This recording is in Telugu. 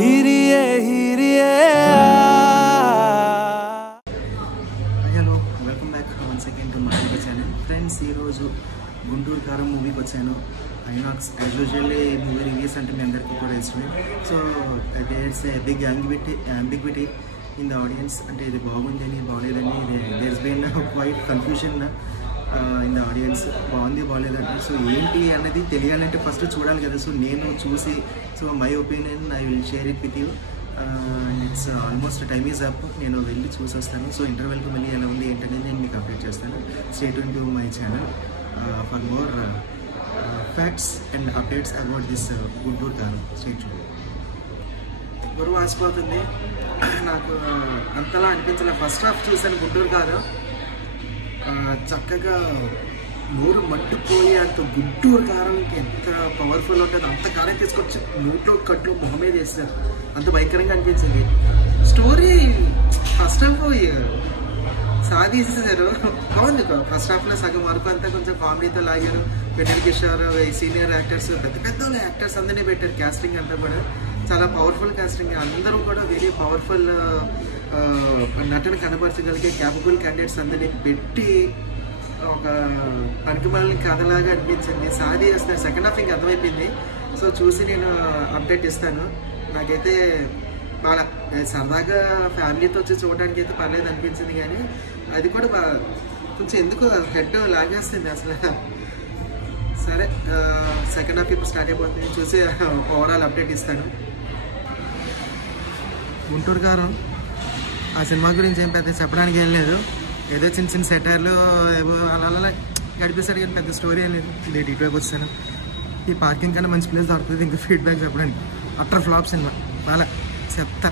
హిరియే హిరియే. Hello, welcome back once again to my channel. Friends, ఈరోజు గుంటూరు కారం మూవీకి వచ్చాను. INOX as usually movie reviews అంటే మీ అందరికీ కూడా ఇష్టమే. So there's a big ambiguity in the audience. అంటే ఇది బాగుందని బాగలేదని there's been quite confusion in the audience. బాగుంది బాగలేదంటే సో ఏంటి అన్నది తెలియాలంటే ఫస్ట్ చూడాలి కదా. సో నేను చూసి so my opinion I will share it with you. It's almost time is up. నేను వెళ్ళి చూసి వస్తాను. సో ఇంటర్వెల్కి వెళ్ళి ఎలా ఉంది ఏంటనేది నేను మీకు అప్డేట్ చేస్తాను. Stay tune to my channel for more facts and updates about this Guntur Kaaram. Stay tune. గురువు ఆసిపోతుంది. నాకు అంతలా అనిపించలే. ఫస్ట్ హాఫ్ చూసాను గుంటూరు కారం. చక్కగా నోరు మట్టుపోయి అంత గుంటూరు కారంకి ఎంత పవర్ఫుల్ ఉంటుంది. అంత కారం తీసుకొచ్చి నోట్లో కట్లు మొహమే చేస్తారు. అంత భయంకరంగా అనిపించింది. స్టోరీ ఫస్ట్ హాఫ్ సాధించారు. బాగుంది. ఫస్ట్ హాఫ్లో సగం వరకు అంతా కొంచెం కామెడీతో లాగారు. వెన్నెల కిషోర్, సీనియర్ యాక్టర్స్, పెద్ద పెద్ద యాక్టర్స్ అందరినీ పెట్టారు. క్యాస్టింగ్ అంతా కూడా చాలా పవర్ఫుల్ క్యాస్టింగ్. అందరూ కూడా వెరీ పవర్ఫుల్ నటన కనబరచగలిగే క్యాపబుల్ క్యాండిడేట్స్ అందరినీ పెట్టి ఒక పనికిమాలిన కథలాగా అనిపించింది. సాది వస్తే సెకండ్ హాఫ్ ఇంకా అర్థమైపోయింది. సో చూసి నేను అప్డేట్ ఇస్తాను. నాకైతే బాగా సరదాగా ఫ్యామిలీతో వచ్చి చూడడానికి అయితే పర్లేదు అనిపించింది. కానీ అది కూడా కొంచెం ఎందుకు హెడ్ లాగేస్తుంది అసలు. సరే, సెకండ్ హాఫ్ ఇప్పుడు స్టార్ట్ అయిపోతుంది. చూసి ఓవరాల్ అప్డేట్ ఇస్తాను. గుంటూరు కారం ఆ సినిమా గురించి ఏం పెద్ద చెప్పడానికి ఏం లేదు. ఏదో చిన్న చిన్న సెటర్లు ఏవో అలా గడిపేసాడు. కానీ పెద్ద స్టోరీ ఏం లేదు. నేను ఇటువైపు వచ్చాను. ఈ పార్కింగ్ కన్నా మంచి ప్లేస్ దొరుకుతుంది ఇంకా ఫీడ్బ్యాక్ చెప్పడానికి. Utter flop cinema. అలా చెత్త.